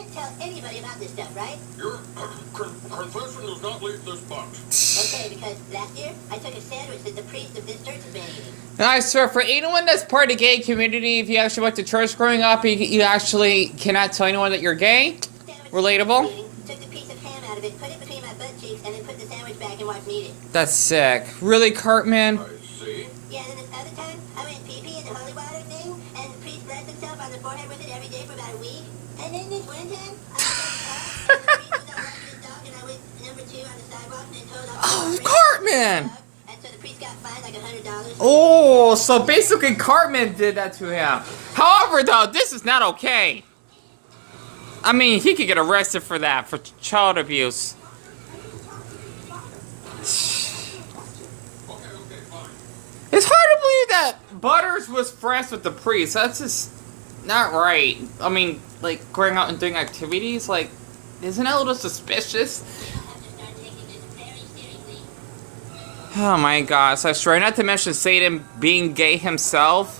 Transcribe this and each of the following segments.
can't tell anybody about this stuff, right? Your confession does not leave this box. Okay, because last year I took a sandwich that the priest of this church has been eating. And I swear, for anyone that's part of the gay community, if you actually went to church growing up, you actually cannot tell anyone that you're gay. Relatable. Took the piece of ham out of it, put it between my butt cheeks, and then put the sandwich back and watched me eat it. That's sick. Really, Cartman? I see. Yeah, and then this other time, I went pee-pee in the holy water thing, and the priest blessed himself on the forehead with it every day for about a week. And then this one time, I was at the park, and the priest was out walking his dog, and I went number 2 on the sidewalk, and told off Oh, the Cartman! and so the priest got fined like $100. Oh, so basically Cartman did that to him. However, though, this is not okay. I mean, he could get arrested for that, for child abuse. It's hard to believe that Butters was friends with the priest. That's just not right. I mean, like, going out and doing activities, like, isn't that a little suspicious? Oh my gosh, I swear, not to mention Satan being gay himself.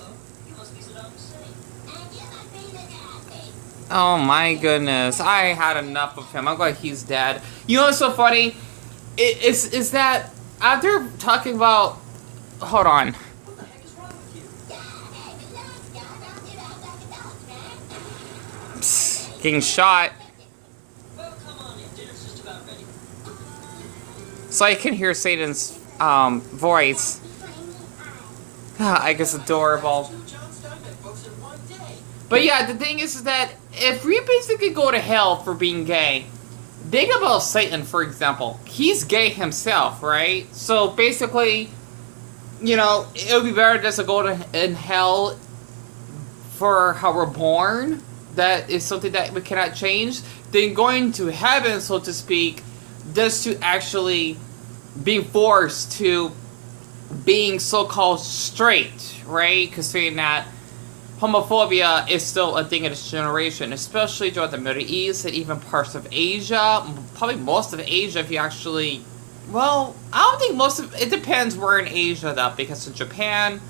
Oh my goodness, I had enough of him. I'm glad he's dead. You know what's so funny? Is that after talking about... Hold on. Psst, getting shot. So I can hear Satan's voice. I guess adorable. But yeah, the thing is that if we basically go to hell for being gay, think about Satan, for example. He's gay himself, right? So basically, you know, it would be better just to go to in hell for how we're born. That is something that we cannot change. Than going to heaven, so to speak, just to actually being forced to being so-called straight, right? Considering that homophobia is still a thing in this generation, especially throughout the Middle East and even parts of Asia. Probably most of Asia, if you actually... Well, I don't think most of... It depends where in Asia, though, because in Japan...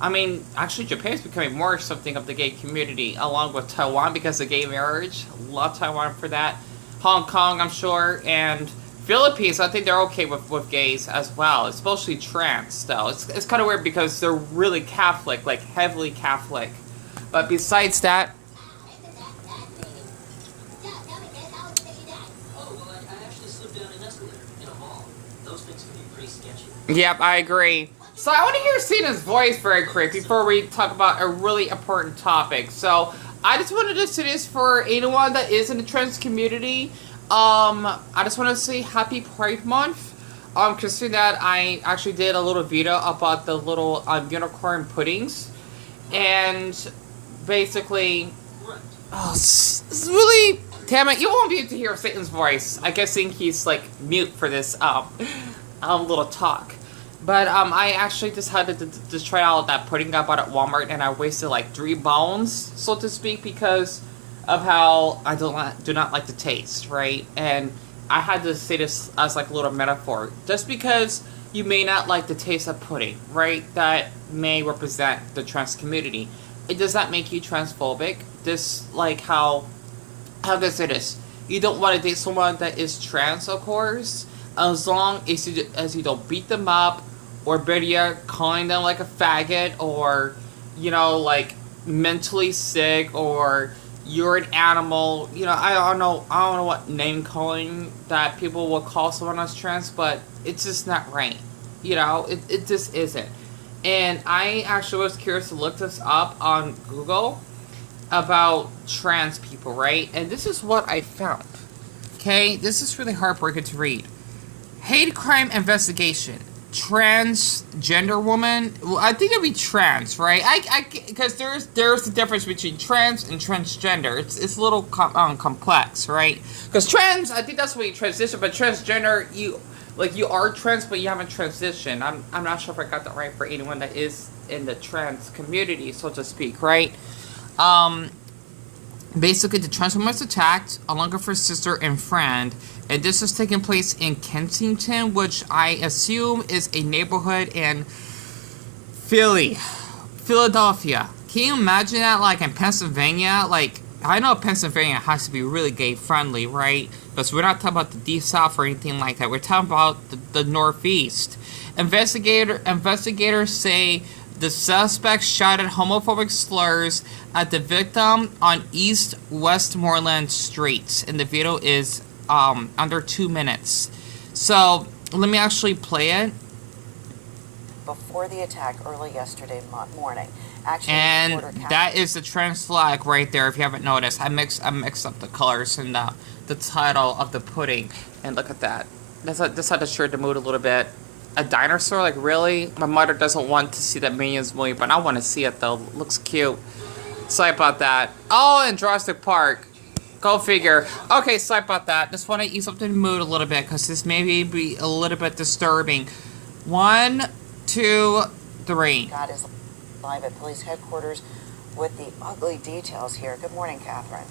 I mean, actually, Japan's becoming more something of the gay community, along with Taiwan, because of gay marriage. Love Taiwan for that. Hong Kong, I'm sure, and Philippines, I think they're okay with gays as well, especially trans, though. It's kind of weird because they're really Catholic, like, heavily Catholic. But besides that... Yep, I agree. So I want to hear Cena's voice very quick before we talk about a really important topic. So I just wanted to say this for anyone that is in the trans community. I just want to say Happy Pride Month. Considering that I actually did a little video about the little unicorn puddings. And basically... Oh, it's really... Damn it, you won't be able to hear Satan's voice. I guess he's like mute for this little talk. But I actually decided to try out that pudding I bought at Walmart, and I wasted like 3 bones, so to speak, because of how I do not like the taste, right? And I had to say this as like a little metaphor. Just because you may not like the taste of pudding, right? That may represent the trans community. It does not make you transphobic. This, like how can I say this? You don't want to date someone that is trans, of course, as long as you don't beat them up, or better yet, calling them like a faggot, or, you know, like mentally sick, or you're an animal. You know, I don't know what name calling that people will call someone as trans, but it's just not right. You know, it just isn't. And I actually was curious to look this up on Google about trans people, right? And this is what I found. Okay, this is really heartbreaking to read. Hate crime investigation. Transgender woman. Well, I think it'd be trans, right? Because there's a difference between trans and transgender. It's a little complex, right? Because trans, I think that's when you transition, but transgender, you are trans, but you haven't transitioned. I'm not sure if I got that right for anyone that is in the trans community, so to speak, right? Basically, the trans woman was attacked along with her sister and friend, and this is taking place in Kensington, which I assume is a neighborhood in Philadelphia. Can you imagine that, like, in Pennsylvania? Like, I know Pennsylvania has to be really gay friendly, right? Because we're not talking about the deep south or anything like that. We're talking about the northeast. Investigators say the suspect shouted homophobic slurs at the victim on East Westmoreland Street, and the video is under 2 minutes. So let me actually play it. Before the attack early yesterday morning, and that is the trans flag right there. If you haven't noticed, I mixed up the colors and the title of the pudding. And look at that. This had to share the mood a little bit. A dinosaur, like really? My mother doesn't want to see that Minions movie, but I want to see it though. It looks cute. Sorry about that. Oh, and Jurassic Park. Go figure. Okay, sorry about that. Just want to ease up the mood a little bit because this may be a little bit disturbing. 1, 2, 3. God is live at police headquarters with the ugly details here. Good morning, Catherine.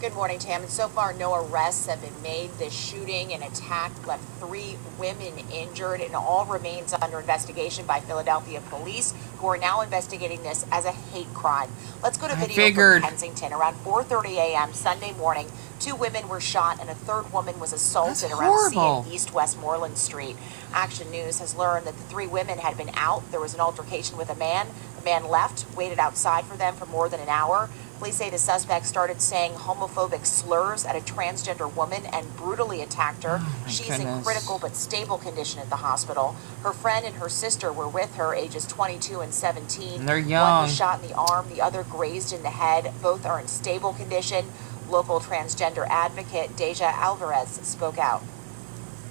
Good morning, Tam. And so far, no arrests have been made. This shooting and attack left 3 women injured, and all remains under investigation by Philadelphia police, who are now investigating this as a hate crime. Let's go to video from Kensington. Around 4:30 a.m. Sunday morning, 2 women were shot and a 3rd woman was assaulted around C and East Westmoreland Street. Action News has learned that the 3 women had been out. There was an altercation with a man. The man left, waited outside for them for more than an hour. Police say the suspect started saying homophobic slurs at a transgender woman and brutally attacked her. She's in critical but stable condition at the hospital. Her friend and her sister were with her, ages 22 and 17. And they're young. One was shot in the arm, the other grazed in the head. Both are in stable condition. Local transgender advocate Deja Alvarez spoke out.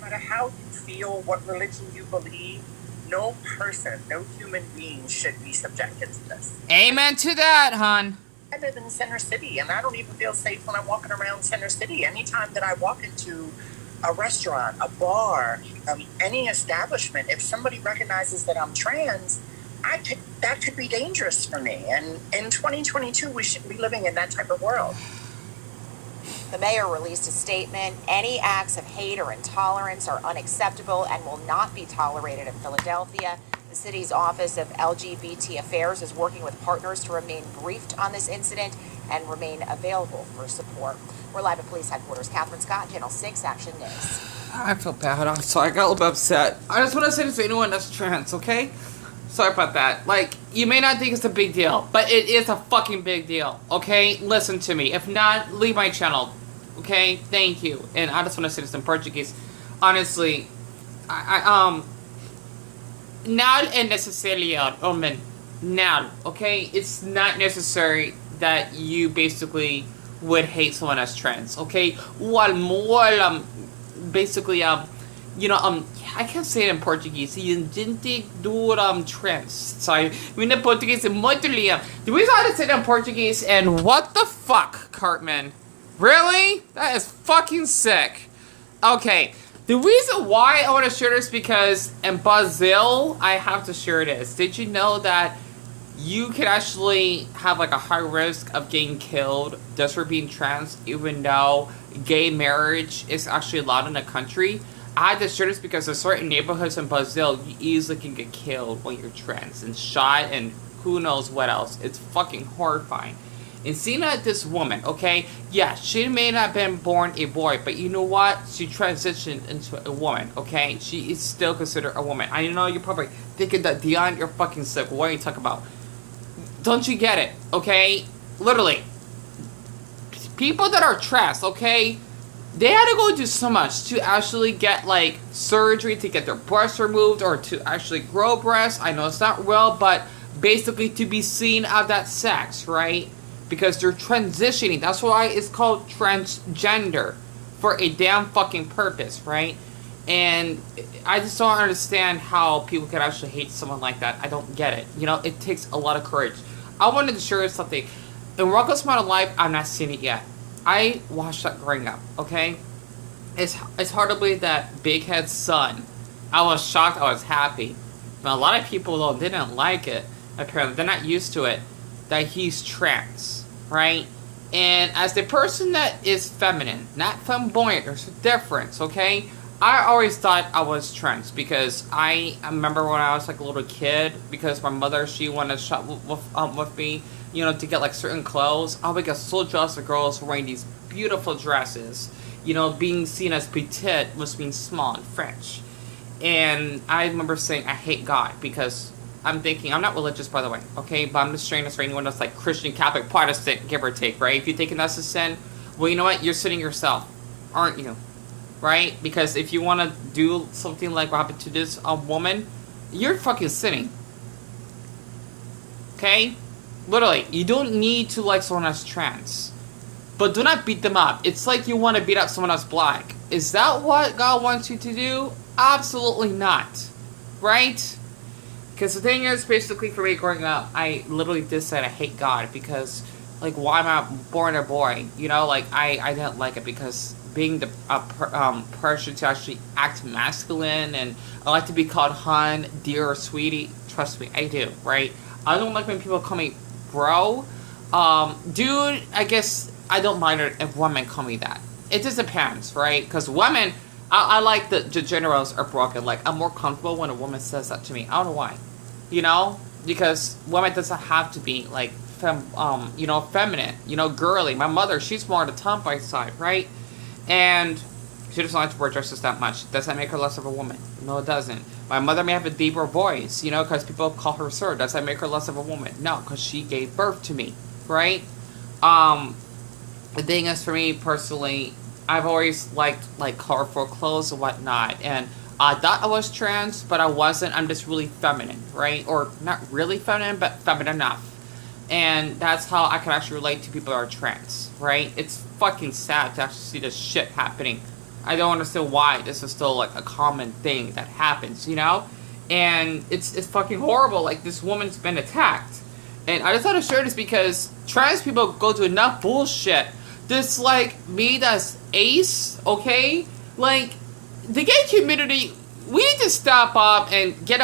No matter how you feel, what religion you believe, no person, no human being should be subjected to this. Amen to that, hon. I live in Center City, and I don't even feel safe when I'm walking around Center City. Anytime that I walk into a restaurant, a bar, any establishment, if somebody recognizes that I'm trans, that could be dangerous for me. And in 2022, we shouldn't be living in that type of world. The mayor released a statement. Any acts of hate or intolerance are unacceptable and will not be tolerated in Philadelphia. The city's Office of LGBT Affairs is working with partners to remain briefed on this incident and remain available for support. We're live at police headquarters. Catherine Scott, Channel 6 Action News. I feel bad. I'm sorry. I got a little bit upset. I just want to say this to anyone that's trans, okay? Sorry about that. Like, you may not think it's a big deal, but it is a fucking big deal, okay? Listen to me. If not, leave my channel, okay? Thank you. And I just want to say this in Portuguese. Honestly, not necessarily, now, okay? It's not necessary that you basically would hate someone as trans, okay? Basically, I can't say it in Portuguese. Gente do trans. Sorry. Minha português é muito linda. The reason I had to say it in Portuguese, and what the fuck, Cartman? Really? That is fucking sick. Okay. The reason why I want to share this because in Brazil, I have to share this. Did you know that you can actually have like a high risk of getting killed just for being trans, even though gay marriage is actually allowed in the country? I had to share this because in certain neighborhoods in Brazil, you easily can get killed when you're trans and shot and who knows what else. It's fucking horrifying. And seeing that this woman, okay, yeah, she may not have been born a boy, but you know what? She transitioned into a woman, okay? She is still considered a woman. I know you're probably thinking that, Deon, you're fucking sick. What are you talking about? Don't you get it, okay? Literally. People that are trans, okay, they had to go do so much to actually get, like, surgery to get their breasts removed or to actually grow breasts. I know it's not real, but basically to be seen of that sex, right? Because they're transitioning. That's why it's called transgender. For a damn fucking purpose, right? And I just don't understand how people can actually hate someone like that. I don't get it. You know, it takes a lot of courage. I wanted to share something. In Rocco's Modern Life, I've not seen it yet. I watched that growing up, okay? It's hard to believe that Big Head's son. I was shocked, I was happy. But a lot of people, though, didn't like it. Apparently, they're not used to it. That he's trans, right? And as the person that is feminine, not flamboyant, there's a difference, okay? I always thought I was trans because I remember when I was like a little kid, because my mother, she wanted to shop with me, you know, to get like certain clothes, I would get so jealous of girls wearing these beautiful dresses. You know, being seen as petite must mean small in French. And I remember saying, I hate God, because I'm thinking, I'm not religious, by the way, okay? But I'm just saying this for anyone that's like Christian, Catholic, Protestant, give or take, right? If you're thinking that's a sin, well, you know what? You're sinning yourself, aren't you? Right? Because if you want to do something like what happened to this woman, you're fucking sinning. Okay? Literally, you don't need to like someone that's trans. But do not beat them up. It's like you want to beat up someone that's black. Is that what God wants you to do? Absolutely not. Right? Because the thing is, basically, for me growing up, I literally did say I hate God because, like, why am I born a boy? You know, like, I didn't like it because being the person to actually act masculine, and I like to be called hun, dear, or sweetie. Trust me, I do, right? I don't like when people call me bro. Dude, I guess I don't mind it if women call me that. It just depends, right? Because women, I like the generals are broken. Like, I'm more comfortable when a woman says that to me. I don't know why. You know? Because women doesn't have to be, like, you know, feminine. You know, girly. My mother, she's more on the tomboy side, right? And she doesn't like to wear dresses that much. Does that make her less of a woman? No, it doesn't. My mother may have a deeper voice, you know, because people call her sir. Does that make her less of a woman? No, because she gave birth to me, right? The thing is, for me personally, I've always liked like colorful clothes and whatnot, and I thought I was trans, but I wasn't. I'm just really feminine, right? Or not really feminine, but feminine enough. And that's how I can actually relate to people that are trans, right? It's fucking sad to actually see this shit happening. I don't understand why this is still like a common thing that happens, you know? And it's fucking horrible. Like, this woman's been attacked. And I just thought to share this because trans people go through enough bullshit. This, like, me that's ace, okay? Like, the gay community, we need to step up and get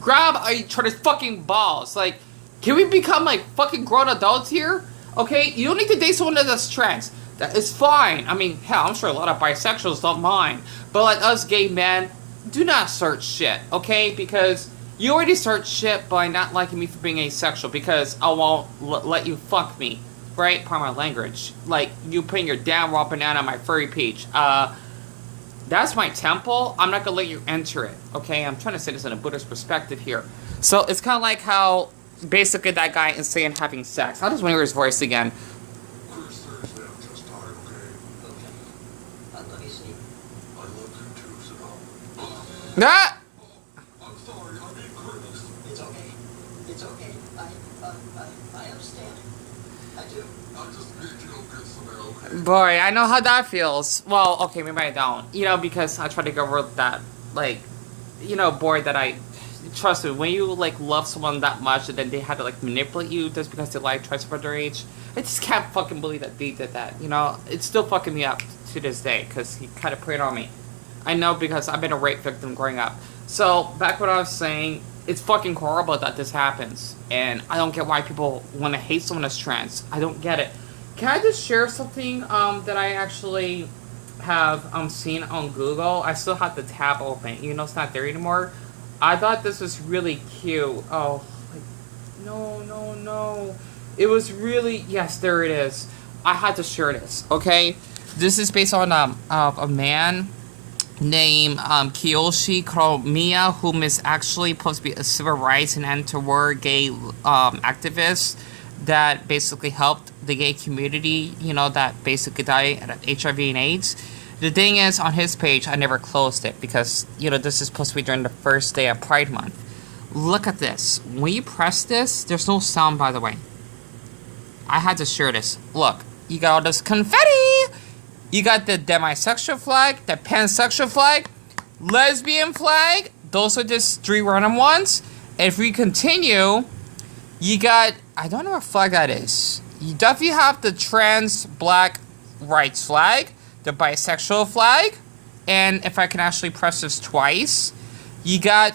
grab each other's fucking balls. Like, can we become, like, fucking grown adults here? Okay? You don't need to date someone that's trans. That is fine. I mean, hell, I'm sure a lot of bisexuals don't mind. But, like, us gay men, do not search shit, okay? Because you already search shit by not liking me for being asexual, because I won't let you fuck me, right? Pardon my language. Like, you putting your damn raw banana on my furry peach. That's my temple. I'm not gonna let you enter it, okay? I'm trying to say this in a Buddhist perspective here. So, it's kind of like how, basically, that guy is saying having sex. I'll just want to hear his voice again. Chris, seriously, I'm just tired, okay? Okay. I love you, Steve. I love you too, so. Ah! I'm sorry, I mean Chris. It's okay. It's okay. I understand. I do. I just need you to go get some air, okay? Boy, I know how that feels. Well, okay, maybe I don't. You know, because I try to go over that, like, you know, boy that I... Trust me, when you, like, love someone that much and then they had to, like, manipulate you just because they like twice for their age, I just can't fucking believe that they did that, you know? It's still fucking me up to this day, because he kind of preyed on me. I know, because I've been a rape victim growing up. So, back what I was saying, it's fucking horrible that this happens, and I don't get why people want to hate someone that's trans. I don't get it. Can I just share something, that I actually have, seen on Google? I still have the tab open, even though it's not there anymore. I thought this was really cute. Oh, like, no. It was really, yes, there it is. I had to share this, okay? This is based on a man named Kiyoshi Kuromiya, whom is actually supposed to be a civil rights and anti-war gay activist that basically helped the gay community, you know, that basically died of HIV and AIDS. The thing is, on his page, I never closed it because, you know, this is supposed to be during the first day of Pride Month. Look at this. When you press this, there's no sound, by the way. I had to share this. Look, you got all this confetti. You got the demisexual flag, the pansexual flag, lesbian flag. Those are just 3 random ones. And if we continue, you got, I don't know what flag that is. You definitely have the trans black rights flag, the bisexual flag, and if I can actually press this twice, you got,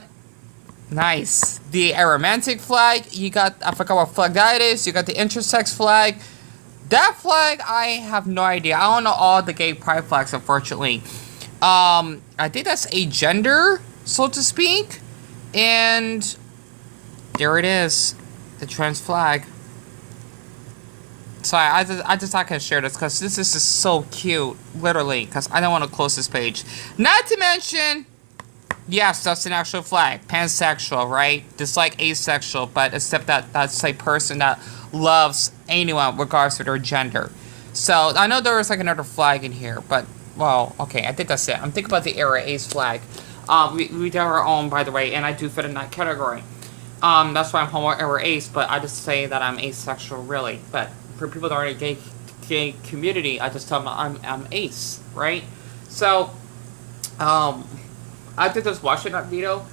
nice, the aromantic flag, you got, I forgot what flag that is, you got the intersex flag. That flag, I have no idea. I don't know all the gay pride flags, unfortunately. I think that's a gender, so to speak, and there it is, the trans flag. So I just thought I could share this because this is just so cute, literally. Because I don't want to close this page. Not to mention, yes, that's an actual flag, pansexual, right? Just like asexual, but except that that's a person that loves anyone regardless of their gender. So I know there was like another flag in here, but well, okay, I think that's it. I'm thinking about the era ace flag. We do our own, by the way, and I do fit in that category. That's why I'm homo era ace, but I just say that I'm asexual, really. But for people that are in a gay community, I just tell them I'm ace, right? So, I did just watching that video.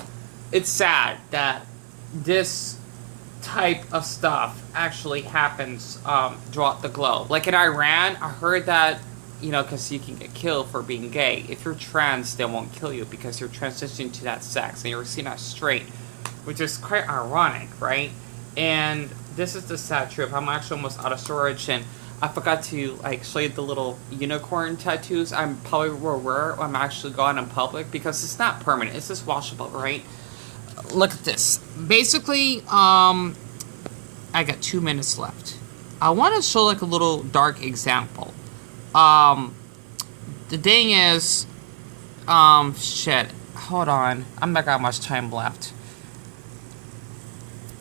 It's sad that this type of stuff actually happens throughout the globe. Like in Iran, I heard that, you know, because you can get killed for being gay. If you're trans, they won't kill you because you're transitioning to that sex and you're seen as straight, which is quite ironic, right? And this is the sad truth. I'm actually almost out of storage, and I forgot to like show you the little unicorn tattoos. I'm probably will wear when I'm actually going in public because it's not permanent. It's just washable, right? Look at this. Basically, I got 2 minutes left. I want to show like a little dark example. The thing is, shit. Hold on. I'm not got much time left.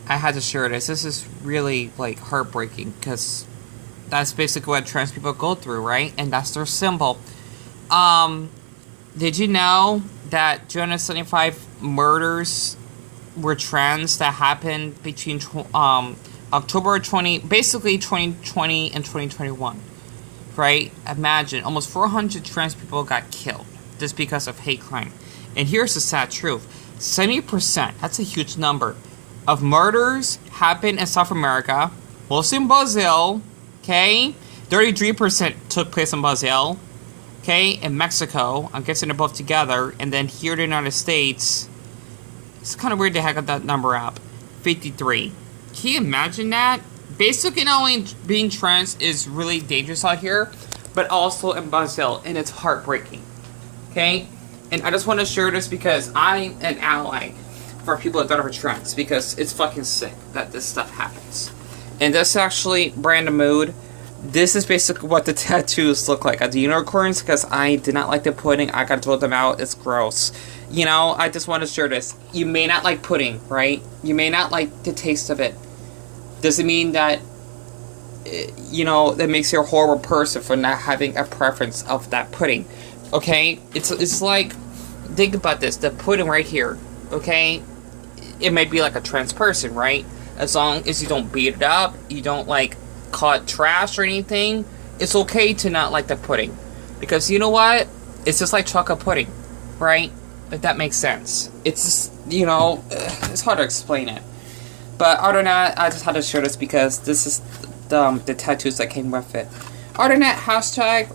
I had to share this. This is really like heartbreaking because that's basically what trans people go through, right? And that's their symbol. Did you know that 275 murders were trans that happened between October 20, basically 2020 and 2021, right? Imagine almost 400 trans people got killed just because of hate crime. And here's the sad truth: 70%, that's a huge number, of murders happen in South America, mostly in Brazil, okay? 33% took place in Brazil, okay? In Mexico, I'm guessing they're both together, and then here in the United States, it's kind of weird to have that number up, 53. Can you imagine that? Basically, not only being trans is really dangerous out here, but also in Brazil, and it's heartbreaking, okay? And I just want to share this because I'm an ally for people that are trans, because it's fucking sick that this stuff happens. And this actually, brand of mood, this is basically what the tattoos look like. The unicorns, because I did not like the pudding. I got to throw them out. It's gross. You know, I just want to share this. You may not like pudding, right? You may not like the taste of it. Doesn't mean that, you know, that makes you a horrible person for not having a preference of that pudding. Okay? It's like, think about this. The pudding right here, okay? It may be like a trans person, right? As long as you don't beat it up, you don't like call it trash or anything, it's okay to not like the pudding. Because you know what? It's just like chocolate pudding, right? If that makes sense. It's just, you know, it's hard to explain it. But other than that, I just had to share this because this is the tattoos that came with it. Other than that, hashtag